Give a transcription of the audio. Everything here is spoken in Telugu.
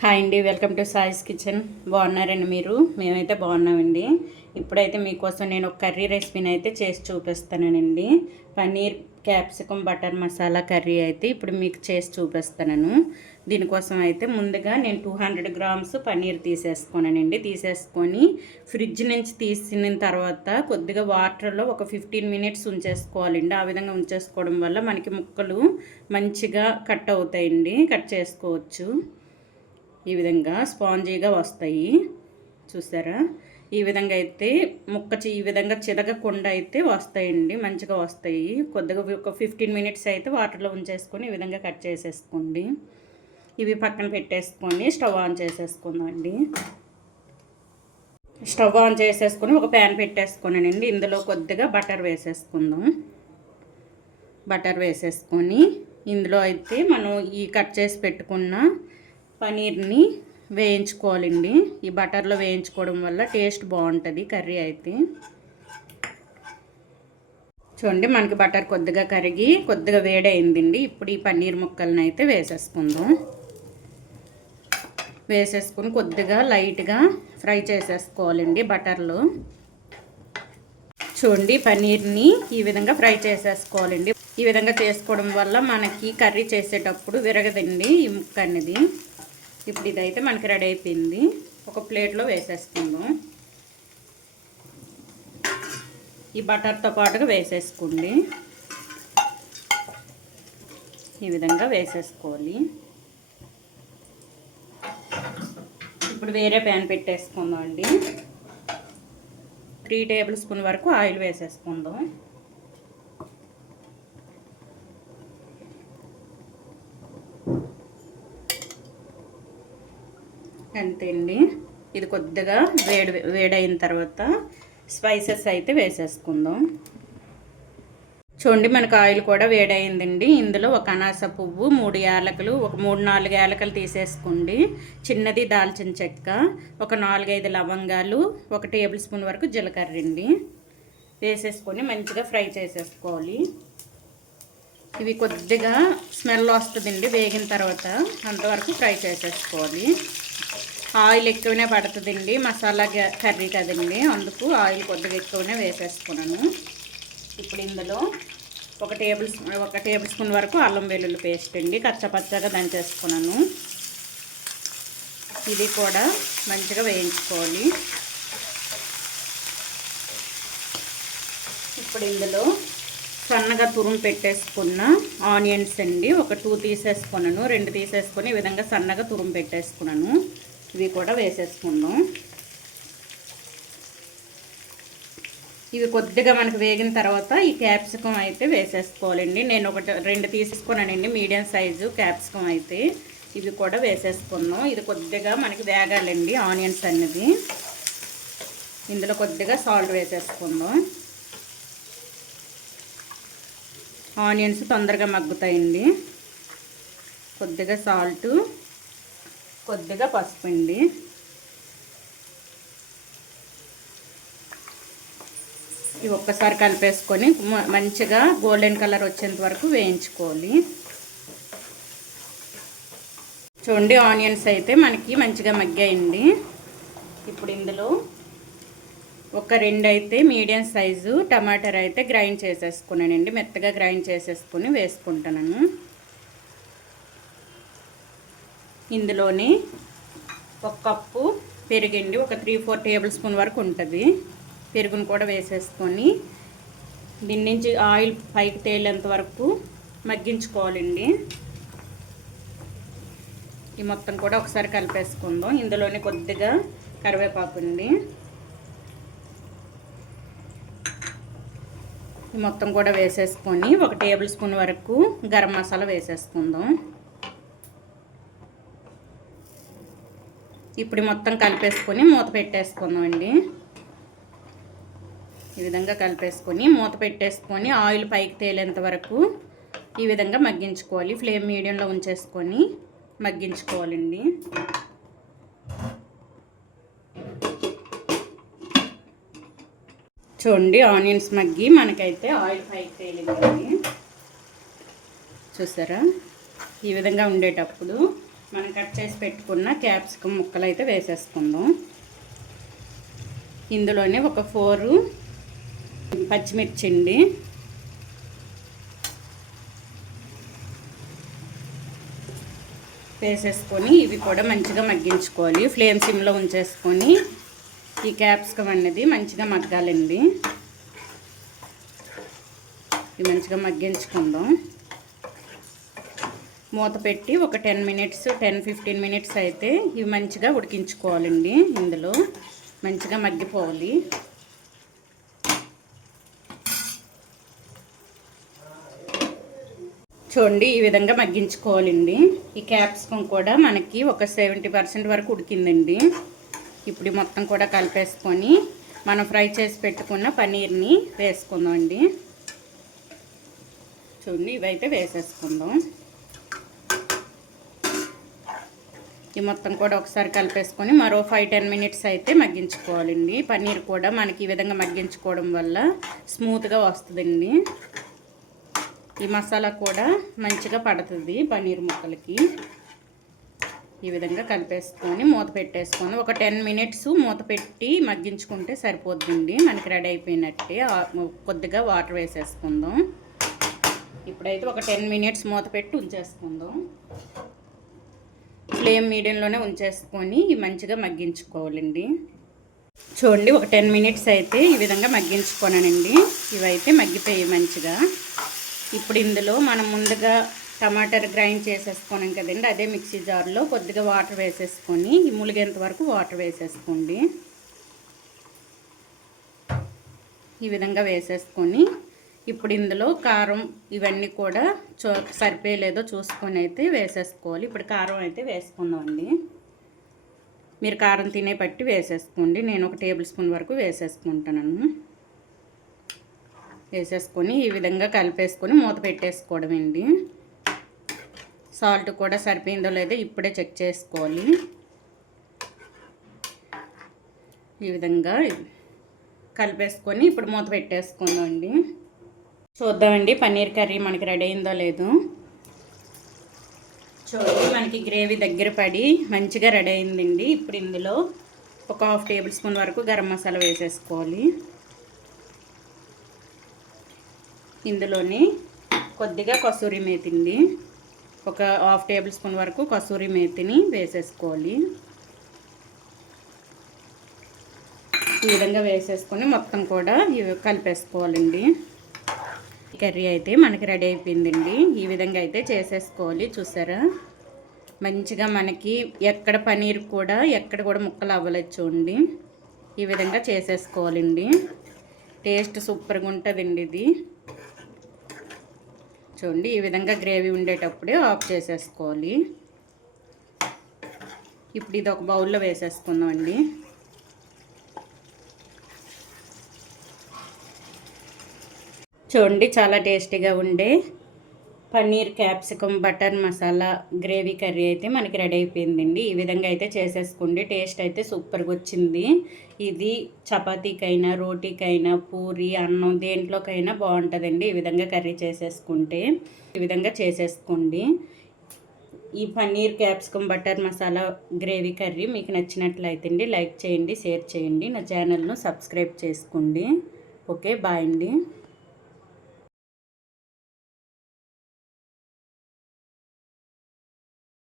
హాయ్ అండి, వెల్కమ్ టు సాయిస్ కిచెన్. బాగున్నారండి మీరు? మేమైతే బాగున్నామండి. ఇప్పుడైతే మీకోసం నేను ఒక కర్రీ రెసిపీని అయితే చేసి చూపిస్తానండి. Paneer capsicum butter masala curry అయితే ఇప్పుడు మీకు చేసి చూపిస్తాను. దీనికోసం అయితే ముందుగా నేను 200 గ్రామ్స్ పన్నీర్ తీసేసుకొని ఫ్రిడ్జ్ నుంచి తీసిన తర్వాత కొద్దిగా వాటర్లో ఒక 15 మినిట్స్ ఉంచేసుకోవాలండి. ఆ విధంగా ఉంచేసుకోవడం వల్ల మనకి ముక్కలు మంచిగా కట్ అవుతాయండి, కట్ చేసుకోవచ్చు. ఈ విధంగా స్పాంజీగా వస్తాయి, చూసారా? ఈ విధంగా అయితే ఈ విధంగా చిదగకుండా అయితే వస్తాయండి, మంచిగా వస్తాయి. కొద్దిగా ఒక 15 మినిట్స్ అయితే వాటర్లో ఉంచేసుకొని ఈ విధంగా కట్ చేసేసుకోండి. ఇవి పక్కన పెట్టేసుకొని స్టవ్ ఆన్ చేసేసుకుందామండి. స్టవ్ ఆన్ చేసేసుకొని ఒక ప్యాన్ పెట్టేసుకున్నానండి. ఇందులో కొద్దిగా బటర్ వేసేసుకుందాం. బటర్ వేసేసుకొని ఇందులో అయితే మనం ఈ కట్ చేసి పెట్టుకున్న పనీర్ని వేయించుకోవాలండి. ఈ బటర్లో వేయించుకోవడం వల్ల టేస్ట్ బాగుంటుంది కర్రీ అయితే. చూడండి, మనకి బటర్ కొద్దిగా కరిగి కొద్దిగా వేడైందండి. ఇప్పుడు ఈ పన్నీర్ ముక్కలను అయితే వేసేసుకుందాం. వేసేసుకుని కొద్దిగా లైట్గా ఫ్రై చేసేసుకోవాలండి బటర్లో. చూడండి, పన్నీర్ని ఈ విధంగా ఫ్రై చేసేసుకోవాలండి. ఈ విధంగా చేసుకోవడం వల్ల మనకి కర్రీ చేసేటప్పుడు విరగదండి ఈ ముక్క అనేది. ఇప్పుడు ఇదైతే మనకి రెడీ అయిపోయింది. ఒక ప్లేట్లో వేసేసుకుందాం. ఈ బటర్తో పాటుగా వేసేసుకోండి. ఈ విధంగా వేసేసుకోవాలి. ఇప్పుడు వేరే ప్యాన్ పెట్టేసుకుందాం అండి. 3 టేబుల్ స్పూన్ వరకు ఆయిల్ వేసేసుకుందాం. అంతే అండి. ఇది కొద్దిగా వేడైన తర్వాత స్పైసెస్ అయితే వేసేసుకుందాం. చూడండి, మనకు ఆయిల్ కూడా వేడైందండి. ఇందులో ఒక అనాస పువ్వు, 3 యాలకులు, ఒక 3-4 యాలకులు తీసేసుకోండి. చిన్నది దాల్చిన చెక్క, ఒక 4-5 లవంగాలు, 1 టేబుల్ స్పూన్ వరకు జీలకర్ర అండి వేసేసుకొని మంచిగా ఫ్రై చేసేసుకోవాలి. ఇవి కొద్దిగా స్మెల్ వస్తుందండి వేగిన తర్వాత, అంతవరకు ఫ్రై చేసేసుకోవాలి. ఆయిల్ ఎక్కువనే పడుతుందండి, మసాలా కర్రీ కదండి, అందుకు ఆయిల్ కొద్దిగా ఎక్కువనే వేసేసుకున్నాను. ఇప్పుడు ఇందులో ఒక టేబుల్ స్పూన్ వరకు అల్లం వెల్లుల్లి పేస్ట్ అండి, కచ్చపచ్చగా దంచేసుకున్నాను. ఇది కూడా మంచిగా వేయించుకోవాలి. ఇప్పుడు ఇందులో సన్నగా తురుము పెట్టేసుకున్న ఆనియన్స్ అండి, ఒక 2 తీసేసుకున్నాను. 2 తీసేసుకొని ఈ విధంగా సన్నగా తురుము పెట్టేసుకున్నాను. ఇవి కూడా వేసేసుకుందాం. ఇవి కొద్దిగా మనకు వేగిన తర్వాత ఈ క్యాప్సికమ్ అయితే వేసేసుకోవాలండి. నేను 2 తీసుకున్నానండి, మీడియం సైజు క్యాప్సికమ్ అయితే. ఇవి కూడా వేసేసుకుందాం. ఇది కొద్దిగా మనకి వేగాలండి ఆనియన్స్ అనేది. ఇందులో కొద్దిగా సాల్ట్ వేసేసుకుందాం. ఆనియన్స్ తొందరగా మగ్గుతాయండి. కొద్దిగా సాల్టు, కొద్దిగా పసుపు అండి. ఇవి ఒక్కసారి కలిపేసుకొని మంచిగా గోల్డెన్ కలర్ వచ్చేంత వరకు వేయించుకోవాలి. చూడండి, ఆనియన్స్ అయితే మనకి మంచిగా మగ్గాయండి. ఇప్పుడు ఇందులో ఒక 2 అయితే మీడియం సైజు టమాటాలు అయితే గ్రైండ్ చేసేసుకున్నానండి. మెత్తగా గ్రైండ్ చేసేసుకుని వేసుకుంటున్నాను. ఇందులోని 1 కప్పు పెరుగండి, ఒక 3-4 టేబుల్ స్పూన్ వరకు ఉంటుంది. పెరుగును కూడా వేసేసుకొని దీని నుంచి ఆయిల్ పైకి తేలేంత వరకు మగ్గించుకోవాలండి. ఈ మొత్తం కూడా ఒకసారి కలిపేసుకుందాం. ఇందులోనే కొద్దిగా కరివేపాకు అండి. ఈ మొత్తం కూడా వేసేసుకొని 1 టేబుల్ స్పూన్ వరకు గరం మసాలా వేసేసుకుందాం. ఇప్పుడు మొత్తం కలిపేసుకొని మూత పెట్టేసుకుందాం అండి. ఈ విధంగా కలిపేసుకొని మూత పెట్టేసుకొని ఆయిల్ పైకి తేలేంత వరకు ఈ విధంగా మగ్గించుకోవాలి. ఫ్లేమ్ మీడియంలో ఉంచేసుకొని మగ్గించుకోవాలండి. చూడండి, ఆనియన్స్ మగ్గి మనకైతే ఆయిల్ పైకి తేలిందండి. చూసారా? ఈ విధంగా ఉండేటప్పుడు మనం కట్ చేసి పెట్టుకున్న క్యాప్సికమ్ ముక్కలు అయితే వేసేసుకుందాం. ఇందులోనే ఒక 4 పచ్చిమిర్చి అండి, వేసేసుకొని ఇవి కూడా మంచిగా మగ్గించుకోవాలి. ఫ్లేమ్ సిమ్లో ఉంచేసుకొని ఈ క్యాప్సికమ్ అనేది మంచిగా మగ్గాలండి. ఇవి మంచిగా మగ్గించుకుందాం. మూత పెట్టి ఒక 10-15 మినిట్స్ అయితే ఇవి మంచిగా ఉడికించుకోవాలండి. ఇందులో మంచిగా మగ్గిపోవాలి. చూడండి, ఈ విధంగా మగ్గించుకోవాలండి. ఈ క్యాప్సికమ్ కూడా మనకి ఒక 70% వరకు ఉడికిందండి. ఇప్పుడు మొత్తం కూడా కలిపేసుకొని మనం ఫ్రై చేసి పెట్టుకున్న పన్నీర్ని వేసుకుందాం అండి. చూడండి, ఇవైతే వేసేసుకుందాం. ఈ మొత్తం కూడా ఒకసారి కలిపేసుకొని మరో 5-10 మినిట్స్ అయితే మగ్గించుకోవాలండి. పన్నీర్ కూడా మనకి ఈ విధంగా మగ్గించుకోవడం వల్ల స్మూత్గా వస్తుందండి. ఈ మసాలా కూడా మంచిగా పడుతుంది పన్నీర్ ముక్కలకి. ఈ విధంగా కలిపేసుకొని మూత పెట్టేసుకొని ఒక 10 మినిట్స్ మూత పెట్టి మగ్గించుకుంటే సరిపోతుందండి. మనకి రెడీ అయిపోయినట్టే. కొద్దిగా వాటర్ వేసేసుకుందాం. ఇప్పుడైతే ఒక 10 మినిట్స్ మూత పెట్టి ఉంచేసుకుందాం. ఫ్లేమ్ మీడియంలోనే ఉంచేసుకొని మంచిగా మగ్గించుకోవాలండి. చూడండి, ఒక 10 మినిట్స్ అయితే ఈ విధంగా మగ్గించుకోనండి. ఇవైతే మగ్గిపోయాయి మంచిగా. ఇప్పుడు ఇందులో మనం ముందుగా టమాటర్ గ్రైండ్ చేసేసుకున్నాం కదండి, అదే మిక్సీ జార్లో కొద్దిగా వాటర్ వేసేసుకొని ఈ ములిగేంత వరకు వాటర్ వేసేసుకోండి. ఈ విధంగా వేసేసుకొని ఇప్పుడు ఇందులో కారం ఇవన్నీ కూడా సరిపోయలేదో చూసుకొని అయితే వేసేసుకోవాలి. ఇప్పుడు కారం అయితే వేసుకుందామండి. మీరు కారం తినే పట్టి వేసేసుకోండి. నేను ఒక టేబుల్ స్పూన్ వరకు వేసేసుకుంటాను. వేసేసుకొని ఈ విధంగా కలిపేసుకొని మూత పెట్టేసుకోవడమండి. సాల్ట్ కూడా సరిపోయిందో లేదో ఇప్పుడే చెక్ చేసుకోవాలి. ఈ విధంగా కలిపేసుకొని ఇప్పుడు మూత పెట్టేసుకుందామండి. చూద్దామండి పన్నీర్ కర్రీ మనకి రెడీ అయిందో లేదో. చూడండి, మనకి గ్రేవీ దగ్గర పడి మంచిగా రెడీ అయిందండి. ఇప్పుడు ఇందులో ఒక 1/2 టేబుల్ స్పూన్ వరకు గరం మసాలా వేసేసుకోవాలి. ఇందులోని కొద్దిగా కసూరి మేతిండి, ఒక 1/2 టేబుల్ స్పూన్ వరకు కసూరి మేతిని వేసేసుకోవాలి. ఈ విధంగా వేసేసుకొని మొత్తం కూడా కలిపేసుకోవాలండి. కర్రీ అయితే మనకి రెడీ అయిపోయిందండి. ఈ విధంగా అయితే చేసేసుకోవాలి. చూసారా, మంచిగా మనకి ఎక్కడ పన్నీర్ కూడా ఎక్కడ కూడా ముక్కలు అవ్వలేదు. చూడండి, ఈ విధంగా చేసేసుకోవాలండి. టేస్ట్ సూపర్గా ఉంటుందండి ఇది. చూడండి, ఈ విధంగా గ్రేవీ ఉండేటప్పుడే ఆఫ్ చేసేసుకోవాలి. ఇప్పుడు ఇది ఒక బౌల్లో వేసేసుకుందామండి. చూడండి, చాలా టేస్టీగా ఉండే paneer capsicum butter masala gravy curry అయితే మనకి రెడీ అయిపోయిందండి. ఈ విధంగా అయితే చేసేసుకోండి. టేస్ట్ అయితే సూపర్గా వచ్చింది. ఇది చపాతీకైనా, రోటీకైనా, పూరి, అన్నం దేంట్లోకైనా బాగుంటుందండి. ఈ విధంగా కర్రీ చేసేసుకుంటే ఈ విధంగా చేసేసుకోండి. ఈ paneer capsicum butter masala gravy curry మీకు నచ్చినట్లయితే లైక్ చేయండి, షేర్ చేయండి, నా ఛానల్ను సబ్స్క్రైబ్ చేసుకోండి. ఓకే, బాయ్ అండి.